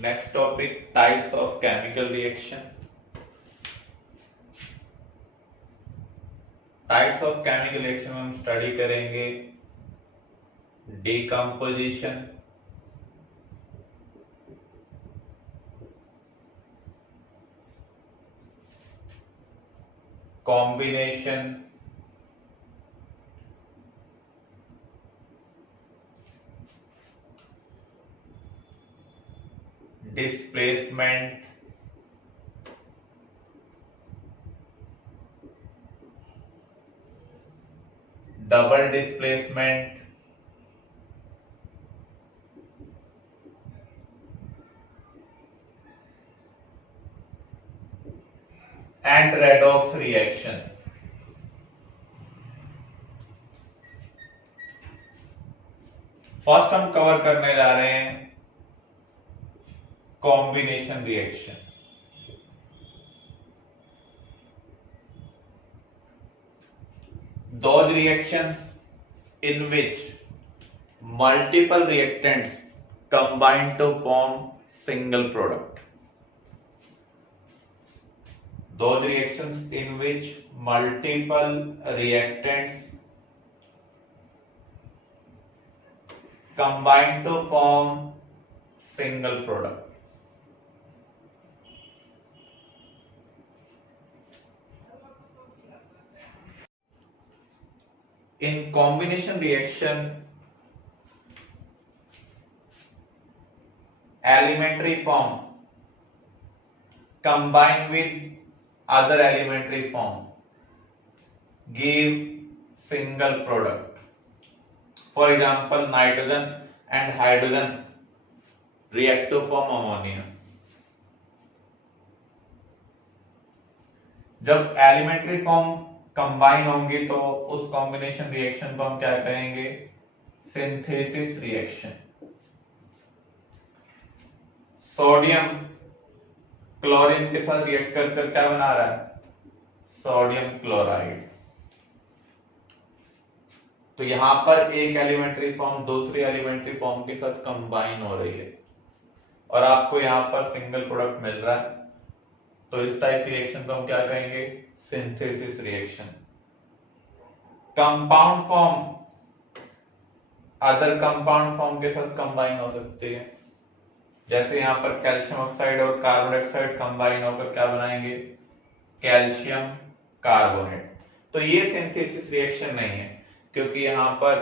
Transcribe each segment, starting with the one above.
Next topic types of chemical reaction. Types of chemical reaction में हम study करेंगे decomposition, combination, displacement, double displacement, and redox reaction. First हम cover करने जा रहे हैं combination reaction. Those reactions in which multiple reactants combine to form single product. Those reactions in which multiple reactants combine to form single product. In combination reaction, elementary form combine with other elementary form give single product. For example, nitrogen and hydrogen react to form ammonia. जब elementary form combine होंगी तो उस combination reaction को हम क्या कहेंगे? Synthesis reaction. Sodium chlorine के साथ रिएक्ट कर क्या बना रहा है? Sodium chloride. तो यहां पर एक एलिमेंट्री फॉर्म दूसरी एलिमेंट्री फॉर्म के साथ कंबाइन हो रही है और आपको यहां पर सिंगल प्रोडक्ट मिल रहा है, तो इस टाइप की रिएक्शन को हम क्या कहेंगे? Synthesis reaction. Compound form other compound form के साथ कंबाइन हो सकती है, जैसे यहां पर कैल्शियम ऑक्साइड और कार्बन डाइऑक्साइड कंबाइन होकर क्या बनाएंगे? Calcium carbonate. तो ये सिंथेसिस रिएक्शन नहीं है क्योंकि यहां पर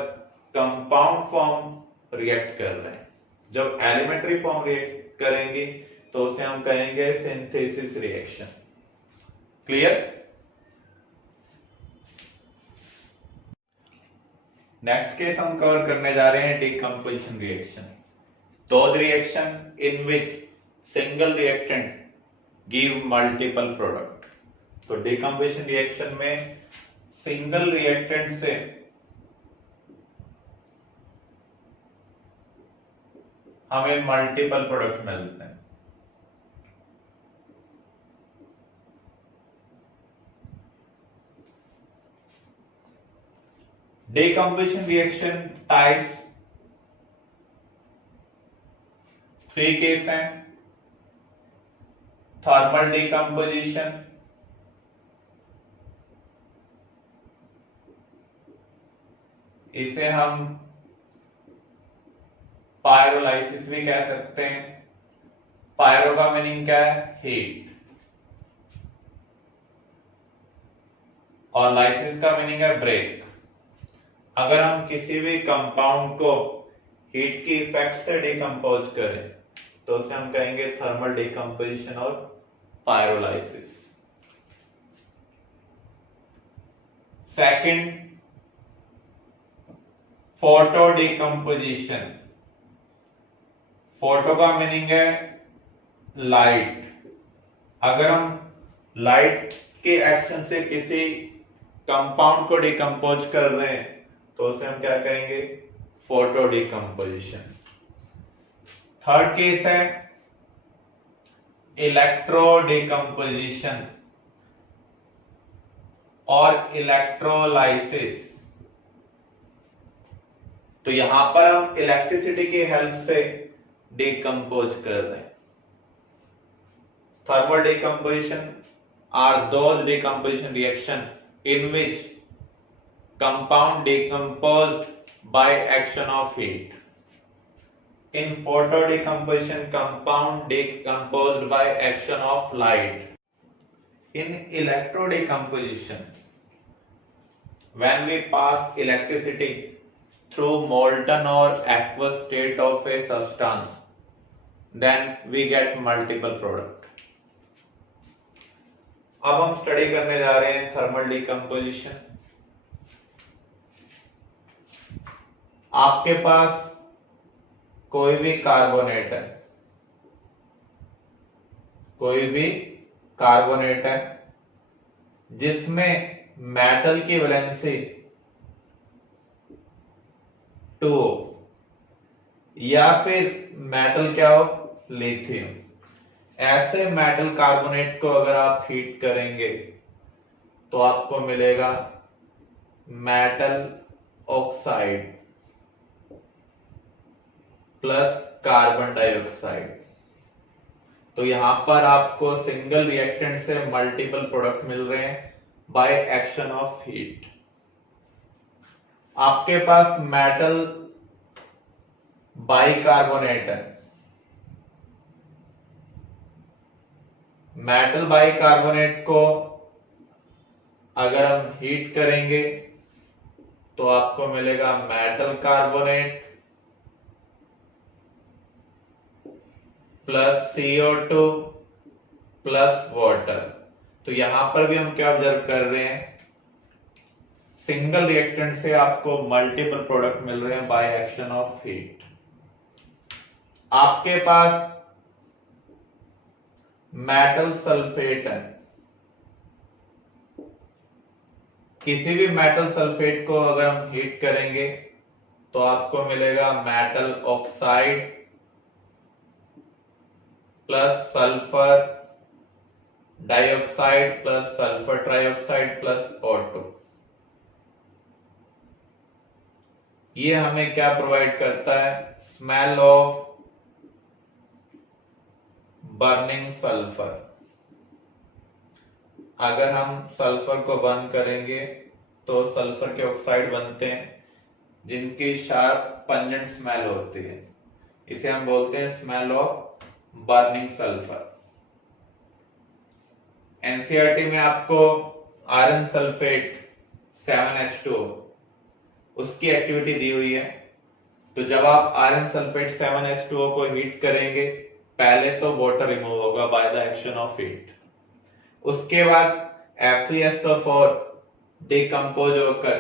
कंपाउंड फॉर्म रिएक्ट कर रहे हैं। जब एलिमेंट्री फॉर्म रिएक्ट करेंगी तो उसे हम कहेंगे synthesis reaction. Clear? Next case हम कवर करने जा रहे हैं decomposition reaction. Those reaction in which single reactant give multiple product. तो डिकम्पोजिशन रिएक्शन में सिंगल रिएक्टेंट से हमें मल्टीपल प्रोडक्ट मिलते हैं। Decomposition reaction types 3 केस हैं। थर्मल डिकम्पोजिशन, इसे हम पायरोलाइसिस भी कह सकते हैं। पायरो का मीनिंग क्या है? हीट, और लाइसिस का मीनिंग है ब्रेक। अगर हम किसी भी कंपाउंड को हीट की इफेक्ट से डिकम्पोज करें तो उसे हम कहेंगे थर्मल डिकम्पोजिशन और pyrolysis. Second, photo decomposition. Photo का मीनिंग है लाइट। अगर हम लाइट के एक्शन से किसी कंपाउंड को डिकम्पोज कर रहे हैं तो उसे हम क्या कहेंगे? Photo decomposition. थर्ड केस है इलेक्ट्रो डिकम्पोजिशन और इलेक्ट्रोलाइसिस। तो यहां पर हम इलेक्ट्रिसिटी की हेल्प से डिकम्पोज कर रहे हैं। Thermal decomposition are those decomposition reaction in which compound decomposed by action of heat. In photo decomposition, compound decomposed by action of light. In electro decomposition, when we pass electricity through molten or aqueous state of a substance, then we get multiple product. अब हम study करने जा रहे हैं thermal decomposition. आपके पास कोई भी carbonate है, कोई भी कार्बोनेट है जिसमें मेटल की वैलेंसी 2 हो या फिर मेटल क्या हो, लिथियम। ऐसे मेटल कार्बोनेट को अगर आप हीट करेंगे तो आपको मिलेगा metal oxide plus carbon dioxide. तो यहां पर आपको सिंगल रिएक्टेंट से मल्टीपल प्रोडक्ट मिल रहे हैं बाय एक्शन ऑफ हीट। आपके पास मेटल बाइकार्बोनेट है, मेटल बाइकार्बोनेट को अगर हम हीट करेंगे तो आपको मिलेगा metal carbonate plus CO2 plus water. तो यहां पर भी हम क्या ऑब्जर्व कर रहे हैं, सिंगल रिएक्टेंट से आपको मल्टीपल प्रोडक्ट मिल रहे हैं बाय एक्शन ऑफ हीट। आपके पास मेटल सल्फेट है, किसी भी मेटल सल्फेट को अगर हम हीट करेंगे तो आपको मिलेगा metal oxide plus sulphur dioxide plus sulphur trioxide plus O2। ये हमें क्या प्रोवाइड करता है, स्मेल ऑफ बर्निंग सल्फर। अगर हम सल्फर को बर्न करेंगे तो सल्फर के ऑक्साइड बनते हैं जिनकी शार्प पंजेंट स्मेल होती है, इसे हम बोलते हैं smell of burning sulphur. NCERT में आपको आयरन सल्फेट 7H2O उसकी एक्टिविटी दी हुई है। तो जब आप आयरन सल्फेट 7H2O को हीट करेंगे, पहले तो वाटर रिमूव होगा by the action of heat, उसके बाद FeSO4 डिकम्पोज होकर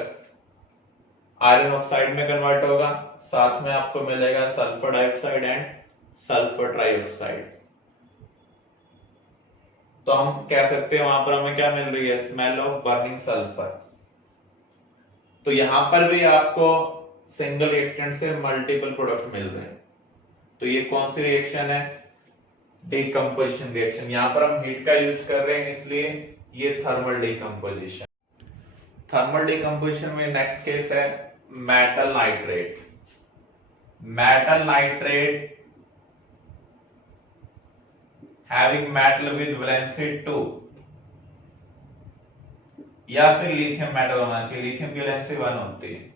आयरन ऑक्साइड में कन्वर्ट होगा, साथ में आपको मिलेगा sulphur dioxide and sulphur trioxide. तो हम कह सकते हैं वहां पर हमें क्या मिल रही है, स्मेल ऑफ बर्निंग सल्फर। तो यहां पर भी आपको सिंगल रिएक्टेंट से मल्टीपल प्रोडक्ट मिल रहे हैं। तो ये कौन सी रिएक्शन है, डिकम्पोजिशन रिएक्शन। यहां पर हम हीट का यूज कर रहे हैं इसलिए ये थर्मल डिकम्पोजिशन। थर्मल डिकम्पोजिशन में नेक्स्ट केस है metal nitrate. Metal nitrate having metal with valency 2 या फिर लिथियम मेटल होना चाहिए, लिथियम की वैलेंसी 1 होती है।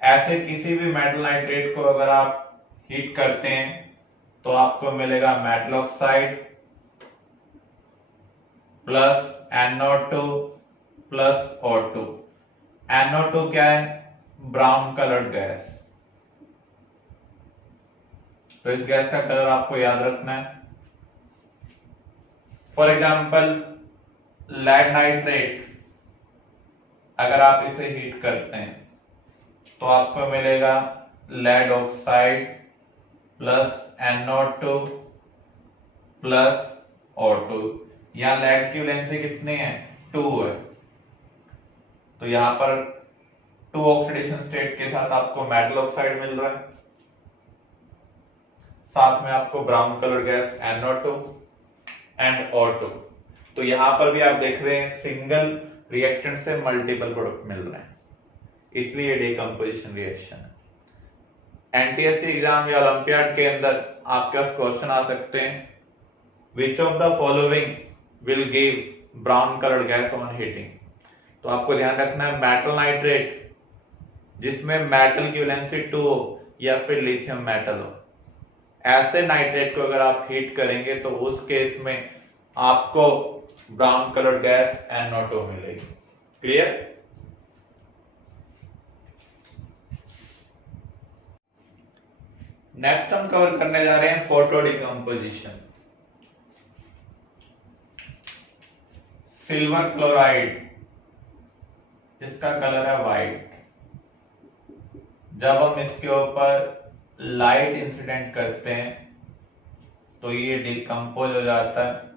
ऐसे किसी भी मेटल नाइट्रेट को अगर आप हीट करते हैं तो आपको मिलेगा metal oxide plus NO2 plus O2। NO2 क्या है, ब्राउन कलर्ड गैस। तो इस गैस का कलर आपको याद रखना है। फॉर एग्जाम्पल लेड नाइट्रेट, अगर आप इसे हीट करते हैं तो आपको मिलेगा lead oxide plus NO2 plus O2। यहां लेड की वैलेंसी कितनी है, 2 है। तो यहां पर 2 ऑक्सीडेशन स्टेट के साथ आपको मेटल ऑक्साइड मिल रहा है, साथ में आपको brown colour gas NO2 and O2। तो यहां पर भी आप देख रहे हैं सिंगल रिएक्टेंट से मल्टीपल प्रोडक्ट मिल रहे हैं, इसलिए डिकम्पोजिशन रिएक्शन है। एनटीएससी एग्जाम या ओलंपियाड के अंदर आपके पास क्वेश्चन आ सकते हैं which of the following will give brown coloured gas on heating. तो आपको ध्यान रखना है मेटल नाइट्रेट जिसमें मेटल की वैलेंसी 2 हो या फिर लिथियम मेटल हो, ऐसे नाइट्रेट को अगर आप हीट करेंगे तो उस केस में आपको ब्राउन कलर गैस NO2 मिलेगी। क्लियर? नेक्स्ट हम कवर करने जा रहे हैं फोटो डिकम्पोजिशन। सिल्वर क्लोराइड, इसका कलर है व्हाइट। जब हम इसके ऊपर लाइट इंसिडेंट करते हैं तो ये डिकम्पोज हो जाता है।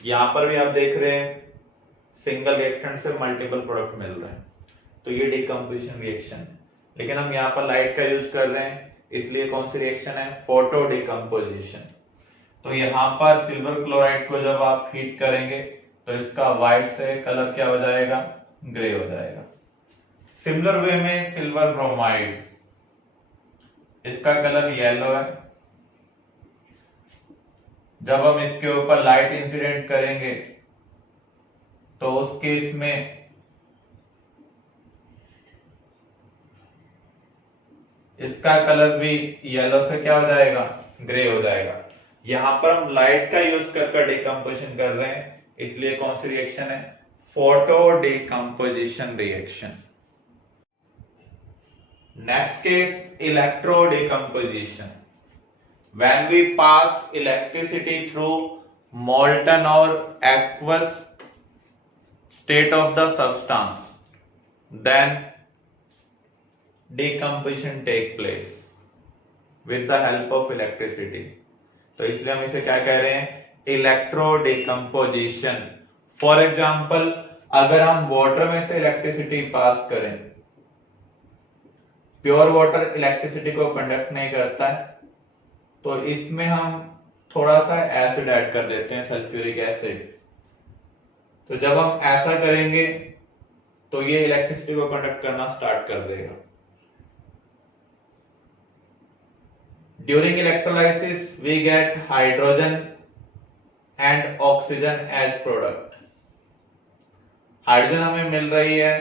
यहां पर भी आप देख रहे हैं सिंगल रिएक्टेंट से मल्टीपल प्रोडक्ट मिल रहे हैं, तो ये डिकम्पोजिशन रिएक्शन है। लेकिन हम यहाँ पर लाइट का यूज कर रहे हैं, इसलिए कौन सी रिएक्शन है? Photo decomposition. तो यहाँ पर सिल्वर क्लोराइड को जब आप हीट करेंगे तो इसका व्हाइट से कलर क्या हो जाएगा? ग्रे हो जाएगा। सिमिलर वे में सिल्वर ब्रोमाइड, इसका कलर येलो है। जब हम इसके ऊपर लाइट इंसिडेंट करेंगे तो उस केस में इसका कलर भी येलो से क्या हो जाएगा? ग्रे हो जाएगा। यहां पर हम लाइट का यूज कर डिकम्पोजिशन कर रहे हैं, इसलिए कौन सी रिएक्शन है? Photo decomposition reaction. Next case electro decomposition. When we pass electricity through molten or aqueous state of the substance, then decomposition take place with the help of electricity. तो इसलिए हम इसे क्या कह रहे हैं? Electro decomposition. फॉर एग्जाम्पल, अगर हम वाटर में से इलेक्ट्रिसिटी पास करें, प्योर वाटर इलेक्ट्रिसिटी को कंडक्ट नहीं करता है, तो इसमें हम थोड़ा सा एसिड ऐड कर देते हैं, सल्फ्यूरिक एसिड। तो जब हम ऐसा करेंगे तो ये इलेक्ट्रिसिटी को कंडक्ट करना स्टार्ट कर देगा। During electrolysis we get hydrogen and oxygen as product. Hydrogen हमें मिल रही है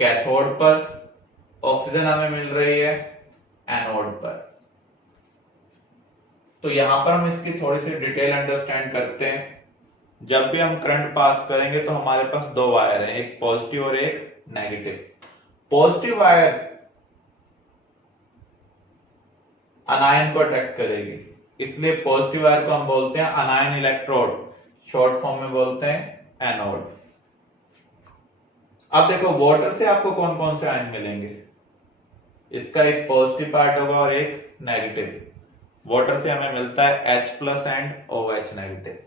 कैथोड पर, ऑक्सीजन हमें मिल रही है एनोड पर। तो यहां पर हम इसकी थोड़ी सी डिटेल अंडरस्टैंड करते हैं। जब भी हम करंट पास करेंगे तो हमारे पास दो वायर हैं, एक पॉजिटिव और एक नेगेटिव। पॉजिटिव वायर अनायन को अट्रैक्ट करेगी, इसलिए पॉजिटिव वायर को हम बोलते हैं अनायन इलेक्ट्रोड, शॉर्ट फॉर्म में बोलते हैं एनोड। अब देखो वाटर से आपको कौन कौन से आयन मिलेंगे? इसका एक पॉजिटिव पार्ट होगा और एक नेगेटिव। वाटर से हमें मिलता है H+ एंड OH नेगेटिव।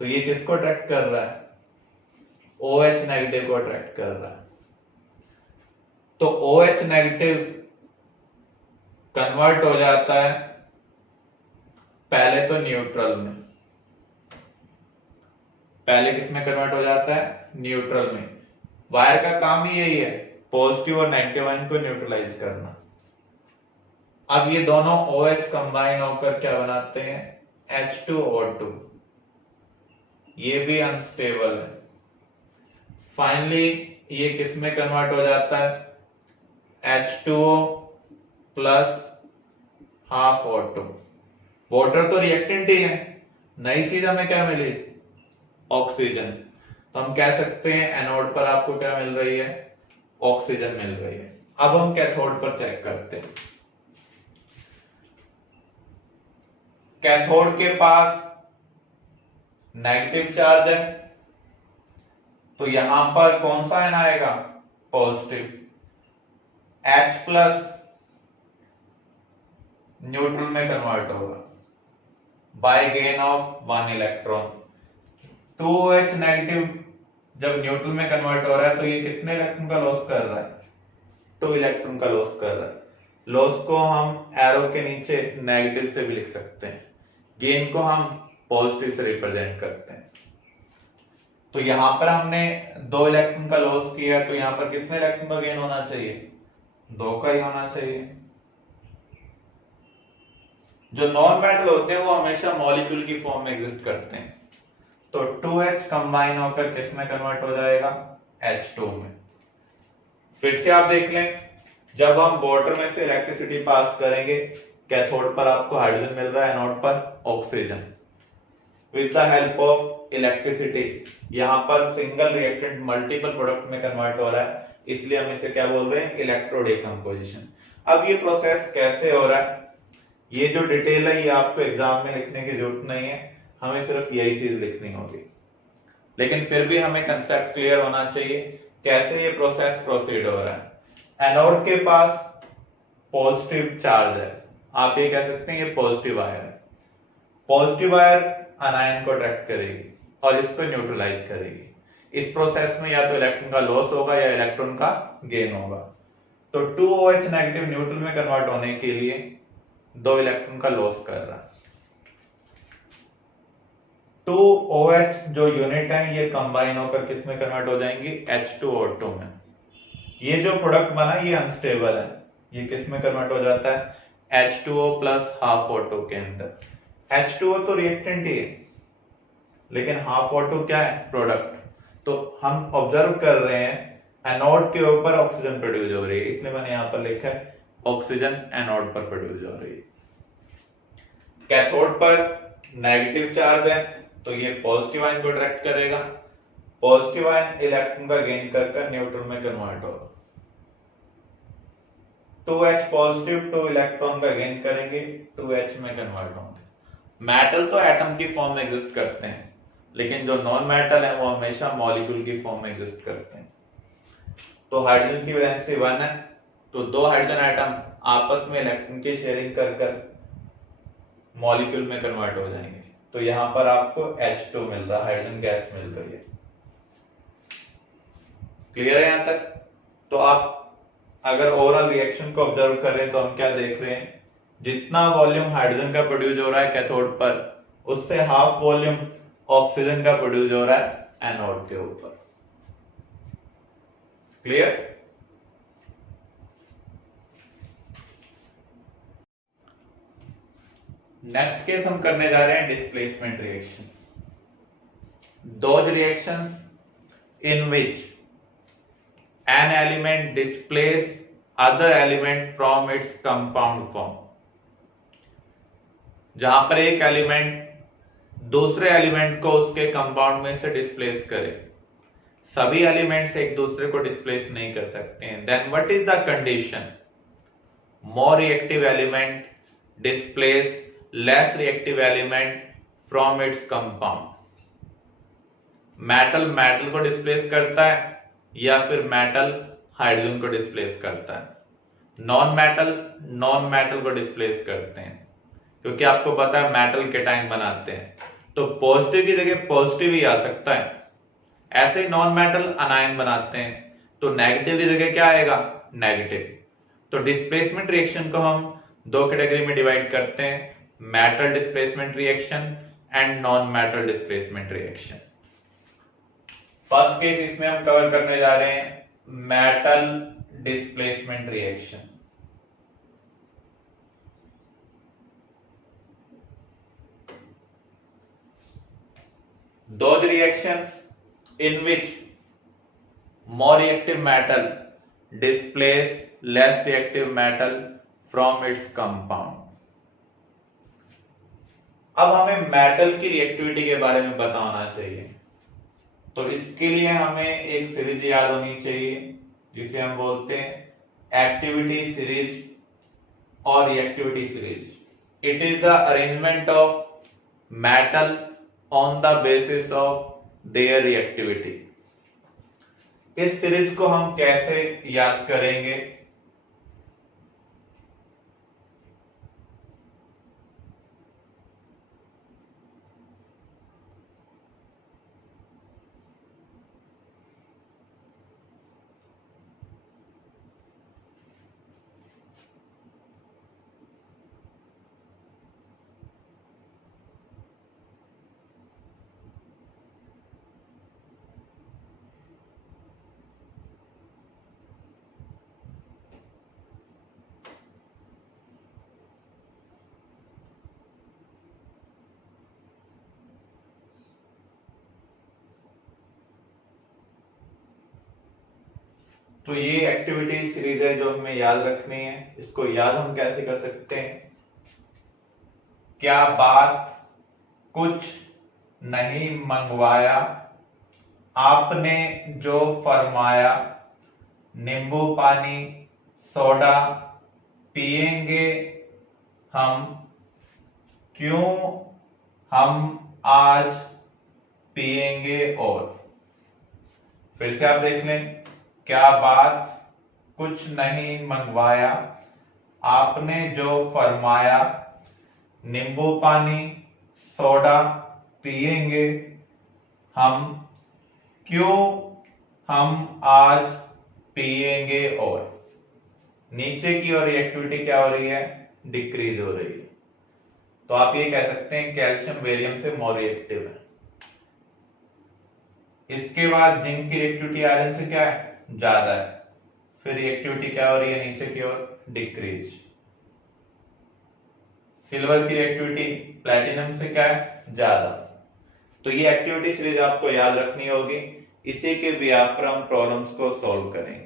तो ये किसको अट्रैक्ट कर रहा है? OH नेगेटिव को अट्रैक्ट कर रहा है। तो OH नेगेटिव कन्वर्ट हो जाता है पहले तो न्यूट्रल में। पहले किसमें कन्वर्ट हो जाता है? न्यूट्रल में। वायर का काम ही यही है, पॉजिटिव और नेगेटिव आयन को न्यूट्रलाइज करना। अब ये दोनों OH कंबाइन होकर क्या बनाते हैं? H2O2। ये भी अनस्टेबल है। फाइनली ये किस में कन्वर्ट हो जाता है? H2O plus half O2। Water तो रिएक्टेंट ही है, नई चीज हमें क्या मिली? ऑक्सीजन। तो हम कह सकते हैं एनोड पर आपको क्या मिल रही है? ऑक्सीजन मिल रही है। अब हम कैथोड पर चेक करते हैं। कैथोड के पास नेगेटिव चार्ज है, तो यहां पर कौन सा आयन आएगा? पॉजिटिव। H+ न्यूट्रल में कन्वर्ट होगा by gain of 1 electron. 2OH negative जब न्यूट्रल में कन्वर्ट हो रहा है तो ये कितने इलेक्ट्रॉन का लॉस कर रहा है? 2 इलेक्ट्रॉन का लॉस कर रहा है। लॉस को हम एरो के नीचे नेगेटिव से भी लिख सकते हैं, गेन को हम पॉजिटिव से रिप्रेजेंट करते हैं। तो यहां पर हमने 2 इलेक्ट्रॉन का लॉस किया, तो यहां पर कितने इलेक्ट्रॉन का गेन होना चाहिए? 2 का ही होना चाहिए। जो नॉन मेटल होते हैं वो हमेशा मॉलिक्यूल की फॉर्म में एग्जिस्ट करते हैं, तो 2H कंबाइन होकर किस में कन्वर्ट हो जाएगा? H2 में। फिर से आप देख लें, जब हम वाटर में से इलेक्ट्रिसिटी पास करेंगे, कैथोड पर आपको हाइड्रोजन मिल रहा है, एनोड पर oxygen. With the help of electricity यहां पर सिंगल रिएक्टेंट मल्टीपल प्रोडक्ट में कन्वर्ट हो रहा है, इसलिए हम इसे क्या बोल रहे हैं? इलेक्ट्रोडिकम्पोजिशन। अब ये प्रोसेस कैसे हो रहा है, ये जो डिटेल है ये आपको एग्जाम में लिखने की जरूरत नहीं है, हमें सिर्फ यही चीज लिखनी होगी। लेकिन फिर भी हमें कंसेप्ट क्लियर होना चाहिए कैसे ये प्रोसेस प्रोसीड हो रहा है। एनोड के पास पॉजिटिव चार्ज है, आप ये कह सकते हैं ये पॉजिटिव आयर है। पॉजिटिव आयर अनायन को अट्रैक्ट करेगी और इसको न्यूट्रलाइज करेगी। इस प्रोसेस में या तो इलेक्ट्रॉन का लॉस होगा या इलेक्ट्रॉन का गेन होगा। तो 2OH नेगेटिव न्यूट्रल में कन्वर्ट होने के लिए 2 इलेक्ट्रॉन का लॉस कर रहा है। 2OH जो यूनिट है ये कंबाइन होकर किस में कन्वर्ट हो जाएंगी? H2O2 में। ये जो प्रोडक्ट बना ये अनस्टेबल है, ये किस में कन्वर्ट हो जाता है? H2O प्लस हाफ O2 के अंदर। H2O तो रिएक्टेंट ही है, लेकिन हाफ O2 क्या है? प्रोडक्ट। तो हम ऑब्जर्व कर रहे हैं एनोड के ऊपर ऑक्सीजन प्रोड्यूस हो रही है, इसलिए मैंने यहां पर लिखा है ऑक्सीजन एनोड पर प्रोड्यूस हो रही है। कैथोड पर नेगेटिव चार्ज है, तो ये पॉजिटिव आयन को अट्रैक्ट करेगा, पॉजिटिव आयन इलेक्ट्रॉन का गेन कर न्यूट्रल में कन्वर्ट होगा। 2H पॉजिटिव 2 इलेक्ट्रॉन का गेन करेंगे, 2H में कन्वर्ट होंगे। मेटल तो एटम की फॉर्म में एग्जिस्ट करते हैं, लेकिन जो नॉन मेटल है वो हमेशा मॉलिक्यूल की फॉर्म में एग्जिस्ट करते हैं। तो हाइड्रोजन की वैलेंसी 1 है, तो 2 हाइड्रोजन एटम आपस में इलेक्ट्रॉन की शेयरिंग कर मॉलिक्यूल में कन्वर्ट हो जाएंगे। तो यहां पर आपको H2 मिल रहा है, हाइड्रोजन गैस मिल रही है। क्लियर है यहां तक? तो आप अगर ओवरऑल रिएक्शन को ऑब्जर्व कर रहे हैं तो हम क्या देख रहे हैं, जितना वॉल्यूम हाइड्रोजन का प्रोड्यूस हो रहा है कैथोड पर, उससे हाफ वॉल्यूम ऑक्सीजन का प्रोड्यूस हो रहा है एनोड के ऊपर। क्लियर? नेक्स्ट केस हम करने जा रहे हैं displacement reaction. Those reactions in which an element displaces other element from its compound form, जहां पर एक एलिमेंट दूसरे एलिमेंट को उसके कंपाउंड में से डिस्प्लेस करे। सभी एलिमेंट्स एक दूसरे को डिस्प्लेस नहीं कर सकते हैं। Then what is the condition? More reactive element displace less reactive element from its compound. Metal metal को डिस्प्लेस करता है या फिर मेटल हाइड्रोजन को डिस्प्लेस करता है? नॉन मेटल को डिस्प्लेस करते हैं, क्योंकि आपको पता है मेटल केटायन बनाते हैं, तो पॉजिटिव की जगह पॉजिटिव ही आ सकता है। ऐसे ही नॉन मेटल अनायन बनाते हैं, तो नेगेटिव की जगह क्या आएगा? नेगेटिव। तो डिस्प्लेसमेंट रिएक्शन को हम 2 कैटेगरी में डिवाइड करते हैं, metal displacement reaction and non metal displacement reaction. First case इसमें हम कवर करने जा रहे हैं metal displacement reaction. Those reactions in which more reactive metal displace less reactive metal from its compound। अब हमें मेटल की रिएक्टिविटी के बारे में पता होना चाहिए, तो इसके लिए हमें एक सीरीज याद होनी चाहिए जिसे हम बोलते हैं एक्टिविटी सीरीज और reactivity series. It is the arrangement of metal on the basis of their reactivity. इस सीरीज को हम कैसे याद करेंगे? तो ये एक्टिविटी सीरीज है जो हमें याद रखनी है। इसको याद हम कैसे कर सकते हैं? क्या बात कुछ नहीं मंगवाया, आपने जो फरमाया, नींबू पानी सोडा पिएंगे हम, क्यों हम आज पिएंगे और। फिर से आप देख लें, क्या बात कुछ नहीं मंगवाया, आपने जो फरमाया, नींबू पानी सोडा पिएंगे हम, क्यों हम आज पिएंगे और। नीचे की ओर एक्टिविटी क्या हो रही है? डिक्रीज हो रही है। तो आप ये कह सकते हैं कैल्शियम बेरियम से मोर रिएक्टिव है। इसके बाद जिंक की रिएक्टिविटी आयरन से क्या है? ज्यादा है। फिर रिएक्टिविटी क्या हो रही है नीचे की ओर? डिक्रीज। सिल्वर की रिएक्टिविटी प्लैटिनम से क्या है? ज्यादा। तो ये एक्टिविटी सीरीज आपको याद रखनी होगी। इसी के बेस पर हम प्रॉब्लम्स को सॉल्व करेंगे।